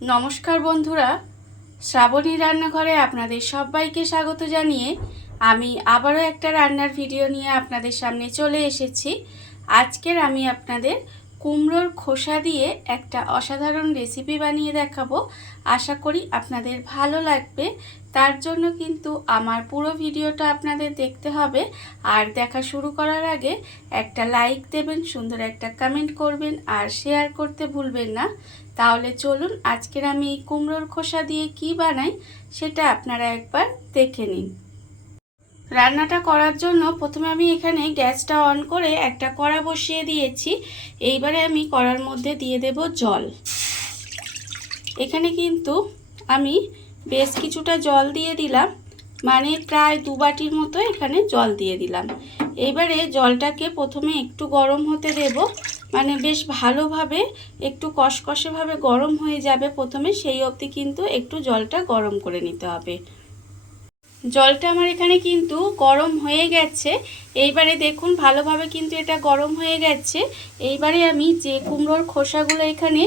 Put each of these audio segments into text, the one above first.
নমস্কার বন্ধুরা, শ্রাবণী রান্নাঘরে আপনাদের সবাইকে স্বাগত জানিয়ে আমি আবারও একটা রান্নার ভিডিও নিয়ে আপনাদের সামনে চলে এসেছি। আজকের আমি আপনাদের কুমড়োর খোসা দিয়ে একটা অসাধারণ রেসিপি বানিয়ে দেখাবো। আশা করি আপনাদের ভালো লাগবে। তার জন্য কিন্তু আমার পুরো ভিডিওটা আপনাদের দেখতে হবে। আর দেখা শুরু করার আগে একটা লাইক দেবেন, সুন্দর একটা কমেন্ট করবেন আর শেয়ার করতে ভুলবেন না। তাহলে চলুন আজকের আমি এই কুমড়োর খোসা দিয়ে কি বানাই সেটা আপনারা একবার দেখে নিন। রান্নাটা করার জন্য প্রথমে আমি এখানে গ্যাসটা অন করে একটা কড়া বসিয়ে দিয়েছি। এইবারে আমি কড়ার মধ্যে দিয়ে দেব জল। এখানে কিন্তু আমি বেশ কিছুটা জল দিয়ে দিলাম, মানে প্রায় 2 বাটির মতো এখানে জল দিয়ে দিলাম। এবারে জলটাকে প্রথমে একটু গরম হতে দেব, মানে বেশ ভালোভাবে একটু কষকষেভাবে গরম হয়ে যাবে প্রথমে, সেই অবধি কিন্তু একটু জলটা গরম করে নিতে হবে। জলটা আমার এখানে কিন্তু গরম হয়ে গেছে। এইবারে দেখুন ভালোভাবে কিন্তু এটা গরম হয়ে গেছে। এইবারে আমি যে কুমড়োর খোসাগুলো এখানে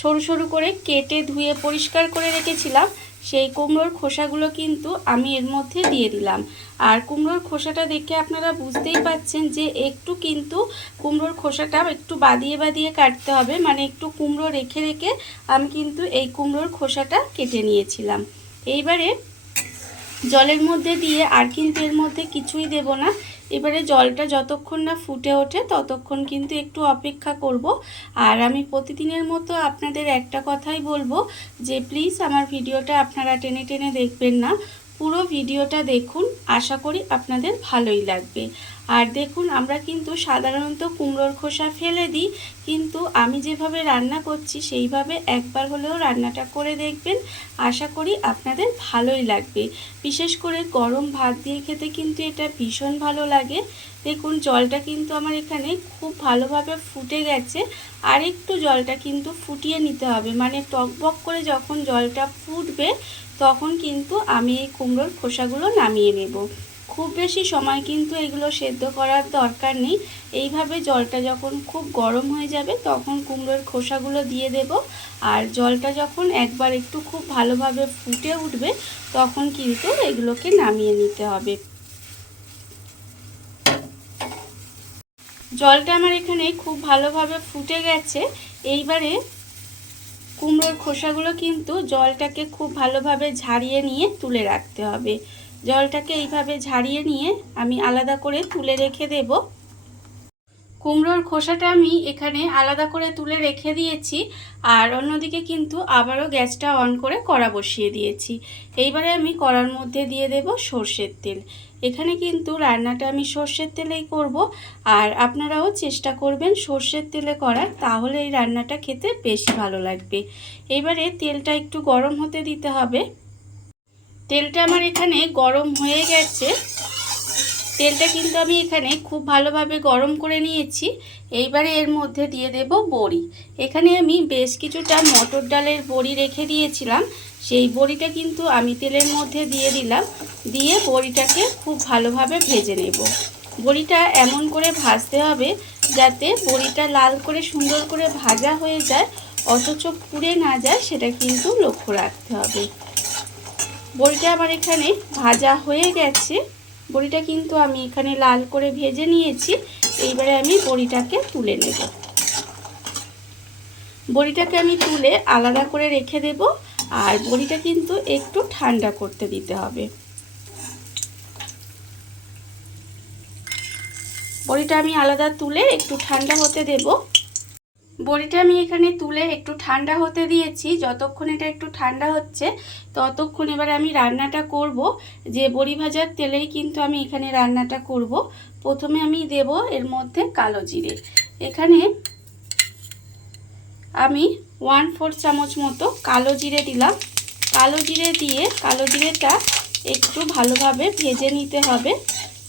সরু সরু করে কেটে ধুয়ে পরিষ্কার করে রেখেছিলাম, সেই কুমড়োর খোসাগুলো কিন্তু আমি এর মধ্যে দিয়ে দিলাম। আর কুমড়োর খোসাটা দেখে আপনারা বুঝতেই পাচ্ছেন যে একটু কিন্তু কুমড়োর খোসাটা একটু বাদিয়ে বাদিয়ে কাটতে হবে, মানে একটু কুমড়ো রেখে রেখে আমি কিন্তু এই কুমড়োর খোসাটা কেটে নিয়েছিলাম। এইবারে জলের মধ্যে দিয়ে আর কিন্তু এর মধ্যে কিছুই দেব না। এবারে জলটা যতক্ষণ না ফুটে ওঠে ততক্ষণ কিন্তু একটু অপেক্ষা করব। আর আমি প্রতিদিনের মতো আপনাদের একটা কথাই বলবো যে প্লিজ আমার ভিডিওটা আপনারা টেনে টেনে দেখবেন না, পুরো ভিডিওটা দেখুন, আশা করি আপনাদের ভালোই লাগবে। আর দেখুন আমরা কিন্তু সাধারণত কুমড়োর খোসা ফেলে দিই, কিন্তু আমি যেভাবে রান্না করছি সেইভাবে একবার হলেও রান্নাটা করে দেখবেন, আশা করি আপনাদের ভালোই লাগবে। বিশেষ করে গরম ভাত দিয়ে খেতে কিন্তু এটা ভীষণ ভালো লাগে। দেখুন জলটা কিন্তু আমার এখানে খুব ভালোভাবে ফুটে গেছে। আর একটু জলটা কিন্তু ফুটিয়ে নিতে হবে, মানে টকবক করে যখন জলটা ফুটবে তখন কিন্তু আমি এই কুমড়োর খোসাগুলো নামিয়ে নেব। খুব বেশি সময় কিন্তু এগুলো সেদ্ধ করার দরকার নেই। এইভাবে জলটা যখন খুব গরম হয়ে যাবে তখন কুমড়োর খোসাগুলো দিয়ে দেব। আর জলটা যখন একবার একটু খুব ভালোভাবে ফুটে উঠবে তখন কিন্তু এগুলোকে নামিয়ে নিতে হবে। জলটা আমার এখানে খুব ভালোভাবে ফুটে গেছে। এইবারে কুমড়োর খোসাগুলো কিন্তু জলটাকে খুব ভালোভাবে ঝারিয়ে নিয়ে তুলে রাখতে হবে। জলটাকে এইভাবে ঝারিয়ে নিয়ে আমি আলাদা করে তুলে রেখে দেব। কুমড়োর খোসাটা আমি এখানে আলাদা করে তুলে রেখে দিয়েছি। আর অন্যদিকে কিন্তু আবারও গ্যাসটা অন করে কড়া বসিয়ে দিয়েছি। এইবারে আমি কড়ার মধ্যে দিয়ে দেব সর্ষের তেল। এখানে কিন্তু রান্নাটা আমি সর্ষের তেলেই করব। আর আপনারাও চেষ্টা করবেন সর্ষের তেলে করার, তাহলে এই রান্নাটা খেতে বেশি ভালো লাগবে। এইবারে তেলটা একটু গরম হতে দিতে হবে। তেলটা আমার এখানে গরম হয়ে গেছে। তেলটা কিন্তু আমি এখানে খুব ভালোভাবে গরম করে নিয়েছি। এইবারে এর মধ্যে দিয়ে দেব বড়ি। এখানে আমি বেশ কিছুটা মটর ডালের বড়ি রেখে দিয়েছিলাম, সেই বড়িটা কিন্তু আমি তেলের মধ্যে দিয়ে দিলাম। দিয়ে বড়িটাকে খুব ভালোভাবে ভেজে নেব। বড়িটা এমন করে ভাজতে হবে যাতে বড়িটা লাল করে সুন্দর করে ভাজা হয়ে যায়, অথচ পুড়ে না যায়, সেটা কিন্তু লক্ষ্য রাখতে হবে। বড়িটা আমার এখানে ভাজা হয়ে গেছে। বড়িটা কিন্তু আমি এখানে লাল করে ভেজে নিয়েছি। এইবারে আমি বড়িটাকে তুলে নেব। বড়িটাকে আমি তুলে আলাদা করে রেখে দেব। আর বড়িটা কিন্তু একটু ঠান্ডা করতে দিতে হবে। বড়িটা আমি আলাদা তুলে একটু ঠান্ডা হতে দেব। বড়িটা আমি এখানে তুলে একটু ঠান্ডা হতে দিয়েছি। যতক্ষণ এটা একটু ঠান্ডা হচ্ছে ততক্ষণ এবারে আমি রান্নাটা করব। যে বড়ি ভাজার তেলেই কিন্তু আমি এখানে রান্নাটা করব। প্রথমে আমি দেব এর মধ্যে কালো জিরে। এখানে আমি 1/4 চামচ মতো কালো জিরে দিলাম। কালো জিরে দিয়ে কালো জিরেটা একটু ভালোভাবে ভেজে নিতে হবে।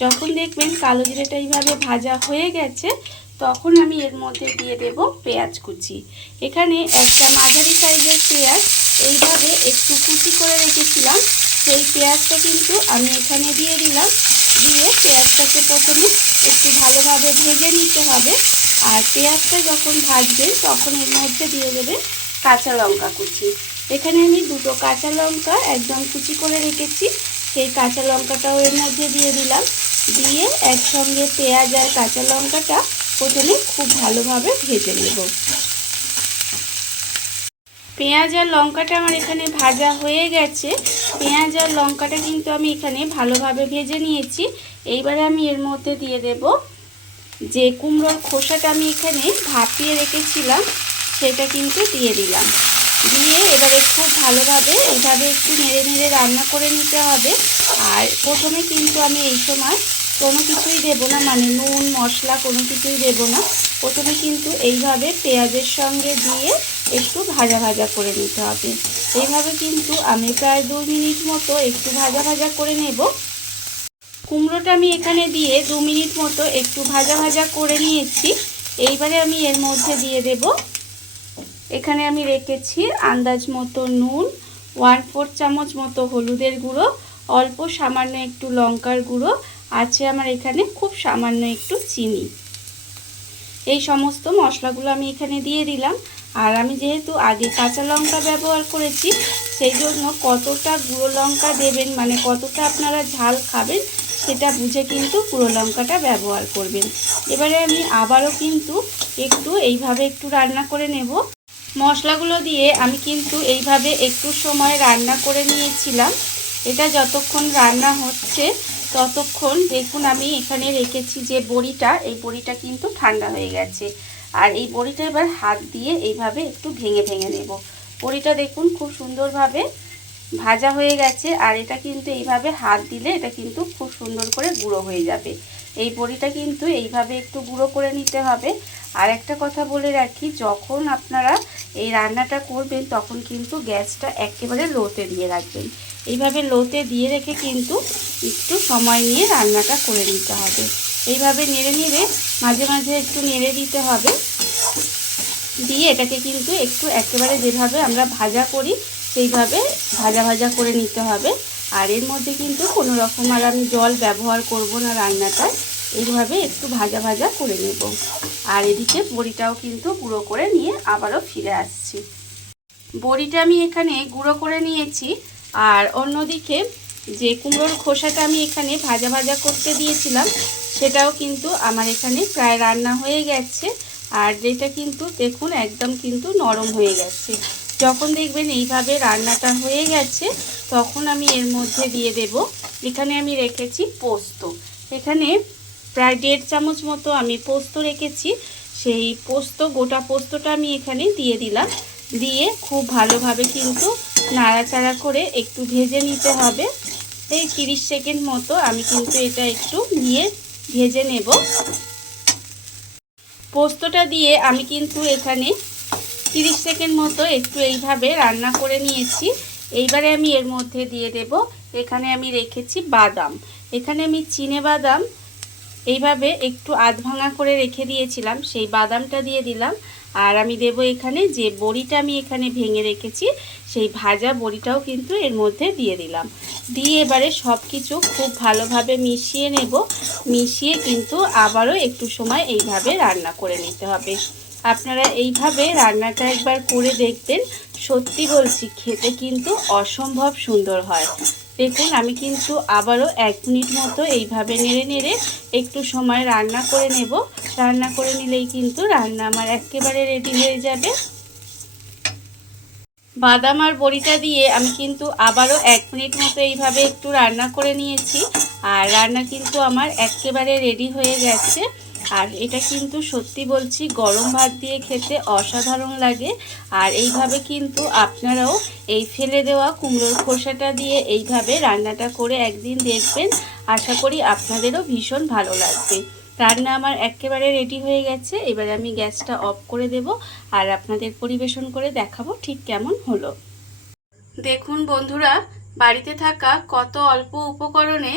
যখন দেখবেন কালো জিরেটা এইভাবে ভাজা হয়ে গেছে তখন আমি এর মধ্যে দিয়ে দেব পেঁয়াজ কুচি। এখানে একটা মাঝারি সাইজের পেঁয়াজ এইভাবে একটু কুচি করে রেখেছিলাম, সেই পেঁয়াজটা কিন্তু আমি এখানে দিয়ে দিলাম। দিয়ে পেঁয়াজটাকে প্রথমে একটু ভালোভাবে ভেজে নিতে হবে। আর পেঁয়াজটা যখন ভাজবেন তখন এর মধ্যে দিয়ে দেবে কাঁচা লঙ্কা কুচি। এখানে আমি দুটো কাঁচা লঙ্কা একদম কুচি করে রেখেছি, সেই কাঁচা লঙ্কাটাও এর মধ্যে দিয়ে দিলাম। দিয়ে একসঙ্গে পেঁয়াজ আর কাঁচা লঙ্কাটা প্রথমে খুব ভালোভাবে ভেজে নেব। পেঁয়াজ আর লঙ্কাটা আমার এখানে ভাজা হয়ে গেছে। পেঁয়াজ আর লঙ্কাটা কিন্তু আমি এখানে ভালোভাবে ভেজে নিয়েছি। এইবারে আমি এর মধ্যে দিয়ে দেব যে কুমড়োর খোসাটা আমি এখানে ভাপিয়ে রেখেছিলাম, সেটা কিন্তু দিয়ে দিলাম। দিয়ে এবারে খুব ভালোভাবে এইভাবে একটু নেড়ে নেড়ে রান্না করে নিতে হবে। আর প্রথমে কিন্তু আমি এই সময় কোনো কিছুই দেব না, মানে নুন মশলা কোনো কিছুই দেব না। প্রথমে কিন্তু এইভাবে পেঁয়াজের সঙ্গে দিয়ে একটু ভাজা ভাজা করে নিতে হবে। এইভাবে কিন্তু আমি প্রায় 2 মিনিট মতো একটু ভাজা ভাজা করে নেব। কুমড়োটা আমি এখানে দিয়ে 2 মিনিট মতো একটু ভাজা ভাজা করে নিয়েছি। এইবারে আমি এর মধ্যে দিয়ে দেব, এখানে আমি রেখেছি আন্দাজ মতো নুন, 1/4 চামচ মতো হলুদের গুঁড়ো, অল্প সামান্য একটু লঙ্কার গুঁড়ো, আছে আমার এখানে খুব সামান্য একটু চিনি। এই সমস্ত মশলাগুলো আমি এখানে দিয়ে দিলাম। আর আমি যেহেতু আগে কাঁচা লঙ্কা ব্যবহার করেছি, সেই জন্য কতটা গুঁড়ো লঙ্কা দেবেন, মানে কতটা আপনারা ঝাল খাবেন সেটা বুঝে কিন্তু গুঁড়ো লঙ্কাটা ব্যবহার করবেন। এবারে আমি আবারও কিন্তু একটু এইভাবে একটু রান্না করে নেব। মশলাগুলো দিয়ে আমি কিন্তু এইভাবে একটু সময় রান্না করে নিয়েছিলাম। এটা যতক্ষণ রান্না হচ্ছে ততক্ষণ দেখুন আমি এখানে রেখেছি যে বড়িটা, এই বড়িটা কিন্তু ঠান্ডা হয়ে গেছে। আর এই বড়িটা এবার হাত দিয়ে এইভাবে একটু ভেঙে ভেঙে নেব। বড়িটা দেখুন খুব সুন্দরভাবে ভাজা হয়ে গেছে। আর এটা কিন্তু এইভাবে হাত দিলে এটা কিন্তু খুব সুন্দর করে গুঁড়ো হয়ে যাবে। এই বড়িটা কিন্তু এইভাবে একটু গুঁড়ো করে নিতে হবে। আর একটা কথা বলে রাখি, যখন আপনারা এই রান্নাটা করবেন তখন কিন্তু গ্যাসটা একেবারে লোতে দিয়ে রাখবেন। এইভাবে লোতে দিয়ে রেখে কিন্তু একটু সময় নিয়ে রান্নাটা করে নিতে হবে। এইভাবে নেড়ে নেড়ে মাঝে মাঝে একটু নেড়ে দিতে হবে। দিয়ে এটাকে কিন্তু একটু একেবারে যেভাবে আমরা ভাজা করি সেইভাবে ভাজা ভাজা করে নিতে হবে। আর এর মধ্যে কিন্তু কোনো রকম আর আমি জল ব্যবহার করব না রান্নাটায়, এইভাবে একটু ভাজা ভাজা করে নেব। আর এদিকে বড়িটাও কিন্তু গুঁড়ো করে নিয়ে আবারও ফিরে আসছি। বড়িটা আমি এখানে গুঁড়ো করে নিয়েছি। আর অন্যদিকে যে কুমড়োর খোসাটা আমি এখানে ভাজা ভাজা করতে দিয়েছিলাম সেটাও কিন্তু আমার এখানে প্রায় রান্না হয়ে গেছে। আর যেটা কিন্তু দেখুন একদম কিন্তু নরম হয়ে গেছে। যখন দেখবেন এইভাবে রান্নাটা হয়ে গেছে তখন আমি এর মধ্যে দিয়ে দেব, এখানে আমি রেখেছি পোস্ত। এখানে প্রায় 1.5 চামচ মতো আমি পোস্ত রেখেছি। সেই পোস্ত, গোটা পোস্তটা আমি এখানে দিয়ে দিলাম। দিয়ে খুব ভালোভাবে কিন্তু নাড়াচাড়া করে একটু ভেজে নিতে হবে। এই 30 সেকেন্ড মতো আমি কিন্তু এটা একটু নিয়ে ভেজে নেব। পোস্তটা দিয়ে আমি কিন্তু এখানে 30 সেকেন্ড মতো একটু এইভাবে রান্না করে নিয়েছি। এইবারে আমি এর মধ্যে দিয়ে দেব, এখানে আমি রেখেছি বাদাম। এখানে আমি চিনে বাদাম এইভাবে একটু আধ ভাঙা করে রেখে দিয়েছিলাম, সেই বাদামটা দিয়ে দিলাম। আর আমি দেব এখানে যে বড়িটা আমি এখানে ভেঙে রেখেছি সেই ভাজা বড়িটাও কিন্তু এর মধ্যে দিয়ে দিলাম। দিয়ে এবারে সব কিছু খুব ভালোভাবে মিশিয়ে নেব। মিশিয়ে কিন্তু আবারও একটু সময় এইভাবে রান্না করে নিতে হবে। আপনারা এইভাবে রান্নাটা একবার করে দেখবেন, সত্যি বলছি খেতে কিন্তু অসম্ভব সুন্দর হয়। দেখুন আমি কিন্তু আবারও 1 মিনিট মতো এইভাবে নেড়ে নেড়ে একটু সময় রান্না করে নেব। রান্না করে নিলেই কিন্তু রান্না আমার একেবারে রেডি হয়ে যাবে। বাদাম আর বড়িটা দিয়ে আমি কিন্তু আবারও 1 মিনিট মতো এইভাবে একটু রান্না করে নিয়েছি। আর রান্না কিন্তু আমার একেবারে রেডি হয়ে গেছে। আর এটা কিন্তু সত্যি বলছি গরম ভাত দিয়ে খেতে অসাধারণ লাগে। আর এইভাবে কিন্তু আপনারাও এই ফেলে দেওয়া কুমড়োর খোসাটা দিয়ে এইভাবে রান্নাটা করে একদিন দেখবেন। আশা করি আপনাদেরও ভীষণ ভালো লাগবে। রান্না আমার একেবারে রেডি হয়ে গেছে। এবার আমি গ্যাসটা অফ করে দেব আর আপনাদের পরিবেশন করে দেখাবো ঠিক কেমন হলো। দেখুন বন্ধুরা, বাড়িতে থাকা কত অল্প উপকরণে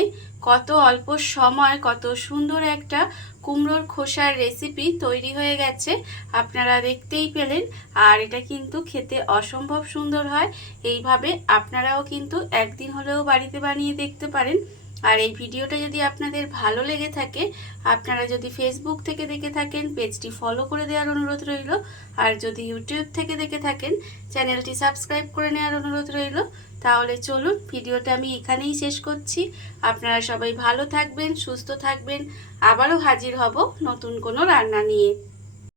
কত অল্প সময় কত সুন্দর একটা কুমড়োর খোসার রেসিপি তৈরি হয়ে গেছে। আপনারা দেখতেই পেলেন। আর এটা কিন্তু খেতে অসম্ভব সুন্দর হয়। এইভাবে আপনারাও কিন্তু একদিন হলেও বাড়িতে বানিয়ে দেখতে পারেন। আর এই ভিডিওটা যদি আপনাদের ভালো লেগে থাকে, আপনারা যদি ফেসবুক থেকে দেখে থাকেন পেজটি ফলো করে দেওয়ার অনুরোধ রইল, আর যদি ইউটিউব থেকে দেখে থাকেন চ্যানেলটি সাবস্ক্রাইব করে নেওয়ার অনুরোধ রইল। তাহলে চলুন ভিডিওটা আমি এখানেই শেষ করছি। আপনারা সবাই ভালো থাকবেন, সুস্থ থাকবেন। আবারও হাজির হব নতুন কোনো রান্না নিয়ে।